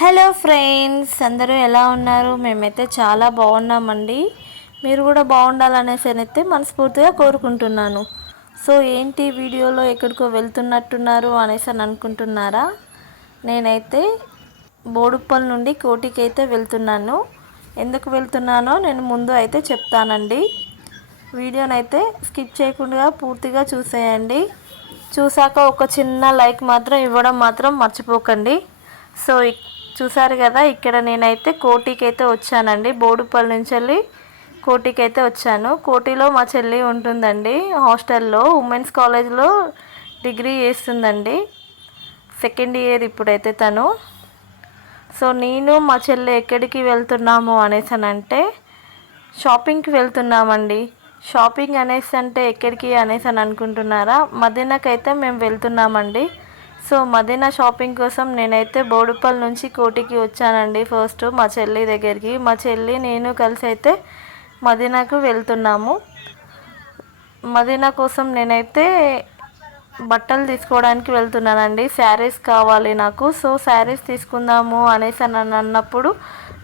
Hello friends, అందరూ ఎలా ఉన్నారు? మేమైతే చాలా బాగున్నామండి. మీరు కూడా బాగుండాలనేసి అయితే మనస్ఫూర్తిగా కోరుకుంటున్నాను. సో ఏంటి వీడియోలో ఎక్కడికో వెళ్తున్నట్టున్నారు అనేసి అని అనుకుంటున్నారా? నేనైతే బోడుప్పల్ నుండి కోటికి అయితే వెళ్తున్నాను. ఎందుకు వెళ్తున్నానో నేను ముందు అయితే చెప్తానండి. వీడియోనైతే స్కిప్ చేయకుండా పూర్తిగా చూసేయండి. చూసాక ఒక చిన్న లైక్ మాత్రం ఇవ్వడం మాత్రం మర్చిపోకండి. సో చూసారు కదా, ఇక్కడ నేనైతే కోటికి అయితే వచ్చానండి. బోడుప్పల్ నుంచి వెళ్ళి కోటికి అయితే వచ్చాను. కోటిలో మా చెల్లి ఉంటుందండి, హాస్టల్లో ఉమెన్స్ కాలేజ్లో డిగ్రీ చేస్తుందండి. సెకండ్ ఇయర్ ఇప్పుడైతే తను. సో నేను మా చెల్లి ఎక్కడికి వెళ్తున్నాము అనేసి అంటే షాపింగ్కి వెళ్తున్నామండి. షాపింగ్ అనేసి అంటే ఎక్కడికి అనేసి అని అనుకుంటున్నారా? మదీనాకైతే మేము వెళ్తున్నామండి. సో మదీనా షాపింగ్ కోసం నేనైతే బోడుప్పల్ నుంచి కోటికి వచ్చానండి. ఫస్ట్ మా చెల్లి దగ్గరికి, మా చెల్లి నేను కలిసి అయితే మదీనాకు వెళ్తున్నాము. మదీనా కోసం నేనైతే బట్టలు తీసుకోవడానికి వెళ్తున్నానండి. శారీస్ కావాలి నాకు. సో శారీస్ తీసుకుందాము అనేసి అని అన్నప్పుడు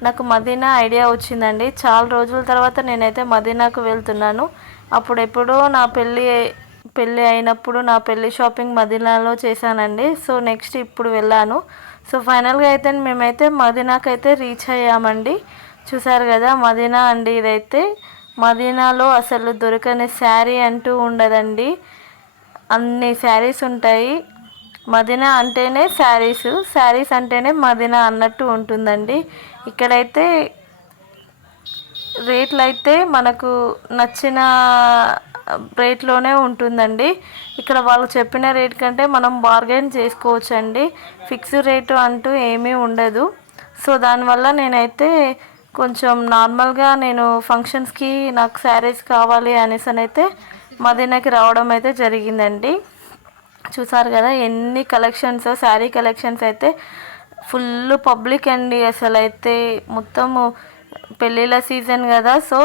నాకు మదీనా ఐడియా వచ్చిందండి. చాలా రోజుల తర్వాత నేనైతే మదీనాకు వెళ్తున్నాను. అప్పుడెప్పుడో నా పెళ్ళి అయినప్పుడు నా పెళ్ళి షాపింగ్ మదీనాలో చేశానండి. సో నెక్స్ట్ ఇప్పుడు వెళ్ళాను. సో ఫైనల్గా అయితే మేమైతే మదీనాకు అయితే రీచ్ అయ్యామండి. చూసారు కదా, మదీనా అండి ఇదైతే. మదీనాలో అసలు దొరకని శారీ అంటూ ఉండదండి. అన్ని శారీస్ ఉంటాయి. మదీనా అంటేనే శారీస్, శారీస్ అంటేనే మదీనా అన్నట్టు ఉంటుందండి. ఇక్కడైతే రేట్లు అయితే మనకు నచ్చిన రేట్లోనే ఉంటుందండి. ఇక్కడ వాళ్ళు చెప్పిన రేట్ కంటే మనం బార్గెన్ చేసుకోవచ్చండి. ఫిక్స్ రేటు అంటూ ఏమీ ఉండదు. సో దానివల్ల నేనైతే కొంచెం నార్మల్గా నేను ఫంక్షన్స్కి నాకు శారీస్ కావాలి అనేసి అయితే మదీనాకి రావడం అయితే జరిగిందండి. చూసారు కదా ఎన్ని కలెక్షన్స్, శారీ కలెక్షన్స్ అయితే ఫుల్ పబ్లిక్ అండి. అసలు అయితే మొత్తము పెళ్ళిళ్ళ సీజన్ కదా. సో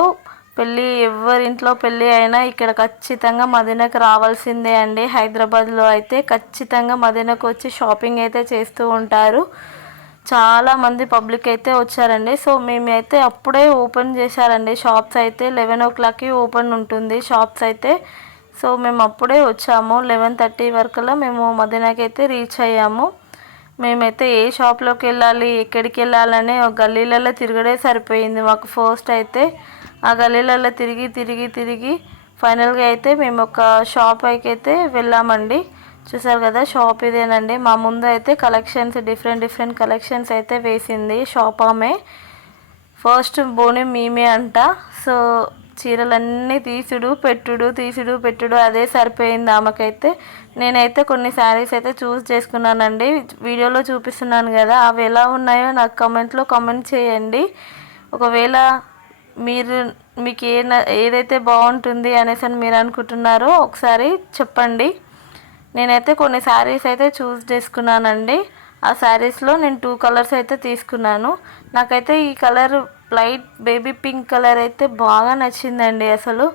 ఎవరింట్లో పెళ్ళి అయినా ఇక్కడ ఖచ్చితంగా మదీనాకు రావాల్సిందే అండి. హైదరాబాద్లో అయితే ఖచ్చితంగా మదీనాకు వచ్చి షాపింగ్ అయితే చేస్తూ ఉంటారు. చాలామంది పబ్లిక్ అయితే వచ్చారండి. సో మేమైతే అప్పుడే ఓపెన్ చేశారండి షాప్స్ అయితే. 11 o'clockకి ఓపెన్ ఉంటుంది షాప్స్ అయితే. సో మేము అప్పుడే వచ్చాము. 11:30 వరకులో మేము మదీనాకి అయితే రీచ్ అయ్యాము. మేమైతే ఏ షాప్లోకి వెళ్ళాలి, ఎక్కడికి వెళ్ళాలని ఒక గల్లీలలో తిరగడే సరిపోయింది మాకు. ఫస్ట్ అయితే ఆ గల్లీలలో తిరిగి తిరిగి తిరిగి ఫైనల్గా అయితే మేము ఒక షాప్ అయితే వెళ్ళామండి. చూసారు కదా, షాప్ ఇదేనండి. మా ముందు అయితే కలెక్షన్స్, డిఫరెంట్ కలెక్షన్స్ అయితే వేసింది షాప్ ఆమె. ఫస్ట్ బోని మేమే అంట. సో చీరలన్నీ తీసుడు పెట్టుడు అదే సరిపోయింది ఆమెకైతే. నేనైతే కొన్ని శారీస్ అయితే చూస్ చేసుకున్నానండి. వీడియోలో చూపిస్తున్నాను కదా, అవి ఎలా ఉన్నాయో నాకు కామెంట్లో కామెంట్ చేయండి. ఒకవేళ మీకు ఏదైతే బాగుంటుంది అనేసి అని మీరు అనుకుంటున్నారో ఒకసారి చెప్పండి. నేనైతే కొన్ని శారీస్ అయితే చూస్ చేసుకున్నానండి. ఆ శారీస్లో నేను 2 కలర్స్ అయితే తీసుకున్నాను. నాకైతే ఈ colour light baby pink colour అయితే బాగా నచ్చిందండి. అసలు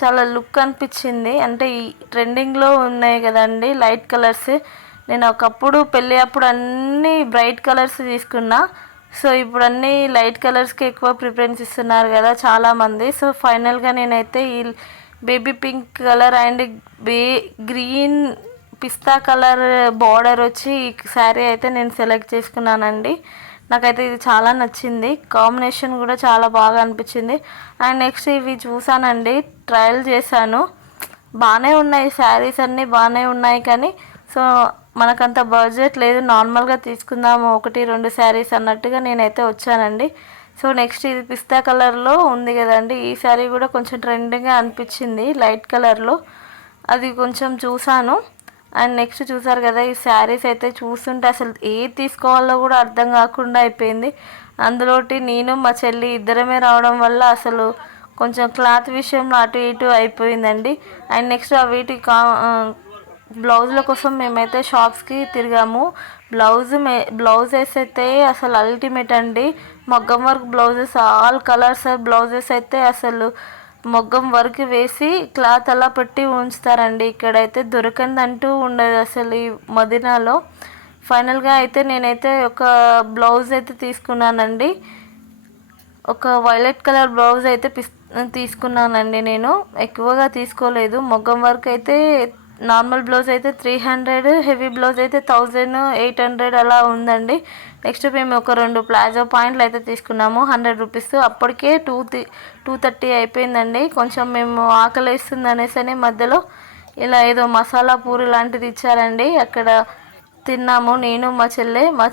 చాలా లుక్ అనిపించింది. అంటే ఈ ట్రెండింగ్లో ఉన్నాయి కదండి లైట్ కలర్స్. నేను ఒకప్పుడు పెళ్ళి అప్పుడు అన్నీ బ్రైట్ కలర్స్ తీసుకున్నా. సో ఇప్పుడు అన్నీ లైట్ కలర్స్కి ఎక్కువ ప్రిఫరెన్స్ ఇస్తున్నారు కదా చాలామంది. సో ఫైనల్గా నేనైతే ఈ baby pink colour and green pista colour border వచ్చి ఈ శారీ అయితే నేను సెలెక్ట్ చేసుకున్నానండి. నాకైతే ఇది చాలా నచ్చింది. కాంబినేషన్ కూడా చాలా బాగా అనిపించింది. అండ్ నెక్స్ట్ ఇవి చూసానండి, ట్రయల్ చేశాను. బాగానే ఉన్నాయి శారీస్, అన్నీ బాగానే ఉన్నాయి. కానీ సో మనకంత బడ్జెట్ లేదు, నార్మల్గా తీసుకుందాము 1-2 శారీస్ అన్నట్టుగా నేనైతే వచ్చానండి. సో నెక్స్ట్ ఇది పిస్తా కలర్లో ఉంది కదండి, ఈ శారీ కూడా కొంచెం ట్రెండింగ్గా అనిపించింది లైట్ కలర్లో. అది కొంచెం చూసాను. అండ్ నెక్స్ట్ చూసారు కదా, ఈ శారీస్ అయితే చూస్తుంటే అసలు ఏది తీసుకోవాలో కూడా అర్థం కాకుండా అయిపోయింది. అందులోటి నేను మా చెల్లి ఇద్దరమే రావడం వల్ల అసలు కొంచెం క్లాత్ విషయంలో అటు ఇటు అయిపోయిందండి. అండ్ నెక్స్ట్ వీటి బ్లౌజుల కోసం మేమైతే షాప్స్కి తిరిగాము. బ్లౌజెస్ అయితే అసలు అల్టిమేట్ అండి. మగ్గం work blouses, all colours blouses అయితే అసలు మగ్గం వర్క్ వేసి క్లాత్ అలా పెట్టి ఉంచుతారండి. ఇక్కడైతే దొరకందంటూ ఉండదు అసలు ఈ మదీనాలో. ఫైనల్గా అయితే నేనైతే ఒక బ్లౌజ్ అయితే తీసుకున్నానండి. ఒక వైలెట్ కలర్ బ్లౌజ్ అయితే తీసుకున్నానండి. నేను ఎక్కువగా తీసుకోలేదు. మొగ్గం వర్క్ అయితే నార్మల్ బ్లౌజ్ అయితే 300, హెవీ బ్లౌజ్ అయితే 1800 అలా ఉందండి. నెక్స్ట్ మేము ఒక 2 ప్లాజో పాయింట్లు అయితే తీసుకున్నాము 100 రూపీస్. అప్పటికే 230 అయిపోయిందండి. కొంచెం మేము ఆకలి వేస్తుంది అనేసి మధ్యలో ఇలా ఏదో మసాలా పూరి లాంటిది ఇచ్చారండి. అక్కడ తిన్నాము నేను మా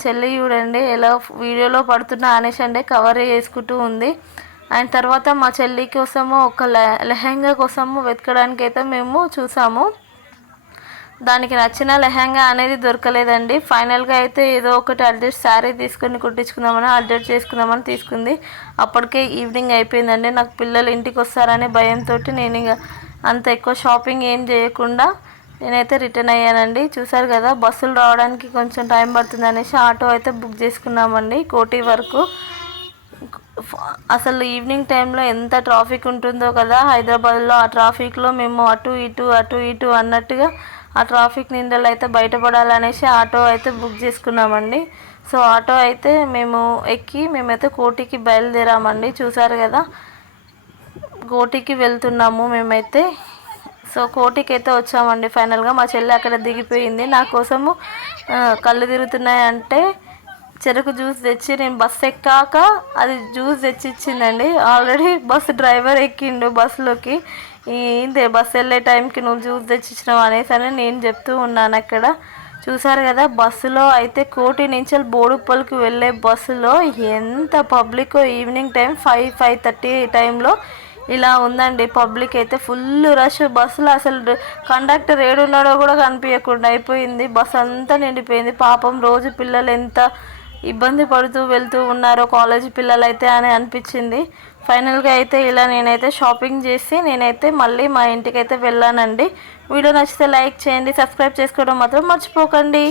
చెల్లి చూడండి ఎలా వీడియోలో పడుతున్నా అనేసి అంటే కవర్ చేసుకుంటూ ఉంది. అండ్ తర్వాత మా చెల్లి కోసము ఒక లెహంగా కోసము వెతకడానికి అయితే మేము చూసాము. దానికి నచ్చిన లెహంగా అనేది దొరకలేదండి. ఫైనల్గా అయితే ఏదో ఒకటి అడ్జస్ట్ శారీ తీసుకొని కుట్టించుకుందామని అడ్జస్ట్ చేసుకుందామని తీసుకుంది. అప్పటికే ఈవినింగ్ అయిపోయిందండి. నాకు పిల్లలు ఇంటికి వస్తారనే భయంతో నేను ఇక అంత ఎక్కువ షాపింగ్ ఏం చేయకుండా నేనైతే రిటర్న్ అయ్యానండి. చూసారు కదా బస్సులు రావడానికి కొంచెం టైం పడుతుంది అనేసి ఆటో అయితే బుక్ చేసుకున్నామండి కోటి వరకు. అసలు ఈవినింగ్ టైంలో ఎంత ట్రాఫిక్ ఉంటుందో కదా హైదరాబాద్లో. ఆ ట్రాఫిక్లో మేము అటు ఇటు అన్నట్టుగా ఆ ట్రాఫిక్ నిండలు అయితే బయటపడాలనేసి ఆటో అయితే బుక్ చేసుకున్నామండి. సో ఆటో అయితే మేము ఎక్కి మేమైతే కోటికి బయలుదేరామండి. చూసారు కదా కోటికి వెళ్తున్నాము మేమైతే. సో కోటికి అయితే వచ్చామండి ఫైనల్గా. మా చెల్లి అక్కడ దిగిపోయింది. నా కోసము కళ్ళు తిరుగుతున్నాయంటే చెరుకు జ్యూస్ తెచ్చి నేను బస్సు ఎక్కాక అది జ్యూస్ తెచ్చి ఇచ్చిందండి. ఆల్రెడీ బస్సు డ్రైవర్ ఎక్కిండు బస్సులోకి. ఇంతే బస్సు వెళ్ళే టైంకి నువ్వు జ్యూస్ తెచ్చిచ్చినావు అనేసి నేను చెప్తూ ఉన్నాను అక్కడ. చూసారు కదా బస్సులో అయితే కోటి నుంచి బోడుప్పల్కి వెళ్ళే బస్సులో ఎంత పబ్లిక్. ఈవినింగ్ టైం 5:30 టైంలో ఇలా ఉందండి. పబ్లిక్ అయితే ఫుల్ రష్. బస్సులో అసలు కండక్టర్ ఏడున్నాడో కూడా కనిపించకుండా అయిపోయింది. బస్సు అంతా నిండిపోయింది. పాపం రోజు పిల్లలు ఎంత ఇబ్బంది పడుతూ వెళ్తూ ఉన్నారో కాలేజీ పిల్లలు అయితే అని అనిపించింది. ఫైనల్గా అయితే ఇలా నేనైతే షాపింగ్ చేసి నేనైతే మళ్ళీ మా ఇంటికి అయితే వెళ్ళానండి. వీడియో నచ్చితే లైక్ చేయండి, సబ్స్క్రైబ్ చేసుకోవడం మాత్రం మర్చిపోకండి.